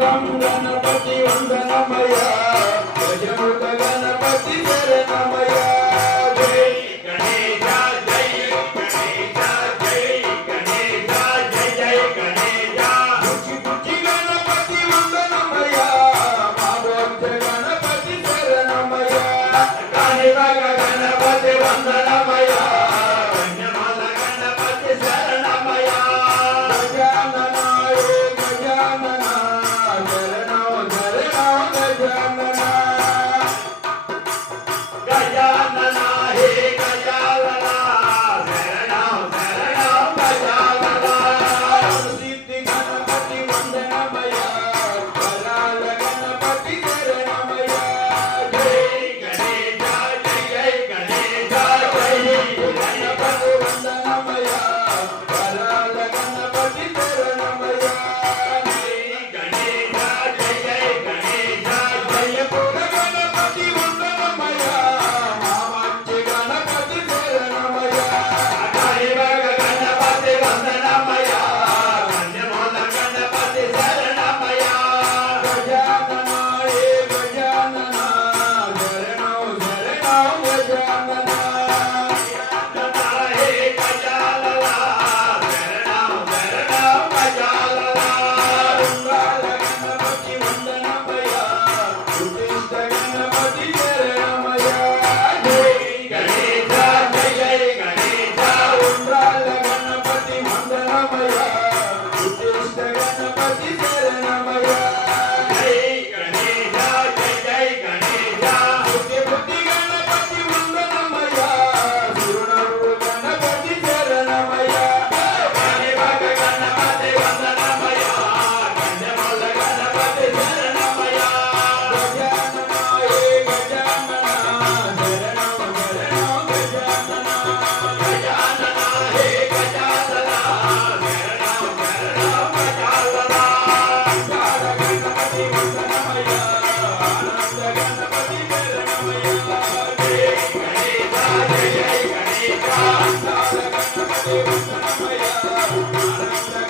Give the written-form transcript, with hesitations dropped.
గం గణపతి వందనమయ గజముఖ గణపతి శరణమయ జై గణేశ జై గణేశ జై గణేశ జై జై గణేశ బుచ్చి బుచ్చి గణపతి వందనమయ మావోక్ష గణపతి శరణమయ కాణిపాక గణపతి వందనమయ కన్యమాల గణపతి శరణమయ గజాననాయ గజానన శరణం శరణం గజానన గజానన హే గజానన శరణం శరణం గజానన సిద్ధి గణపతి వందనమయ వరాల గణపతి శరణమయ జై గణేశ జై జై గణేశ జై గణపతి వందనమయ వరాల గణపతి శరణమయ జై గణేశ జై జై గణేశ జయ పుర గణపతి వందనమయ మామంచి గణపతి శరణమయ కాళిబాగ గణపతి వందనమయ కన్యమూల గణపతి శరణమయ గజాననాయ గజానన శరణం శరణం గజానన గజాననాయ గజానన శరణం శరణం గజానన ఉంగాల గణపతి వందనమయ ఉత్తిష్ట గణపతి శరణమయ జై గణేశ జై జై గణేశ ఉంగాల గణపతి వందనమయ ఉత్తిష్ట గణపతి శరణమయ జై గణేశ జై జై గణేశ బుద్ధి బుద్ధి గణపతి వందనమయ శివునవు గణపతి శరణమయ కాళిబాగ గణపతి వందనమయ కన్యమూల గణపతి శరణమయ గజాననాయ గజానన శరణం శరణం గజానన గజానన హే గజానన శరణం శరణం గజానన గాఢ గణపతి వందనమయ ఆనంద గణపతి శరణమయ జై గణేశ జై జై గణేశ గాఢ గణపతి వందనమయ ఆనంద